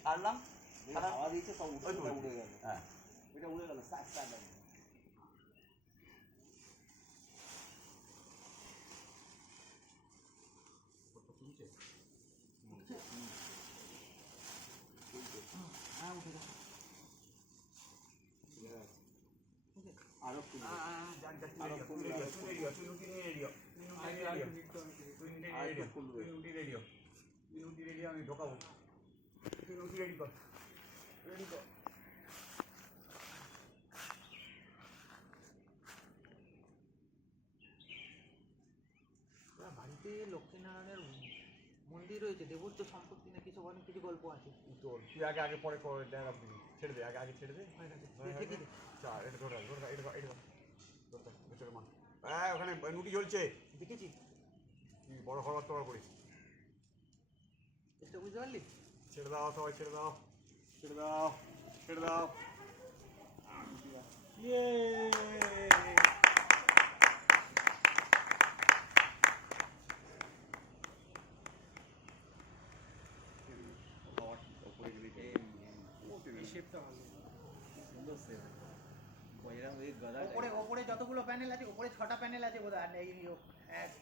ছাড়লাম, হাওয়া দিয়েছে সব উড়ে গেল। হ্যাঁ এটা উড়ে গেল সাইড সাইড। আমি ঢোকাবো, তুই রুটি রেডি কর, রেডি কর। বাড়িতে লক্ষ্মীনারায়ণের মন্দির রয়েছে, দেবত্ব সম্পত্তি না কিছু অনেক কিছু গল্প আছে। তোর তুই আগে পরে দেখা দিবি, ছেড়ে দে, আগে ছেড়ে দে। চা এটা ধরে এটা মা। হ্যাঁ ওখানে নুটি জ্বলছে, দেখেছি, তুই বড় হওয়ার তোমার করিস। এটা বুঝতে পারলি? ছেড়ে দাও সবাই, ছেড়ে দাও, ছেড়ে দাও, ছেড়ে দাও। ওপরে যতগুলো প্যানেল আছে, ওপরে 6টা প্যানেল আছে বোধহয়, আর এই 1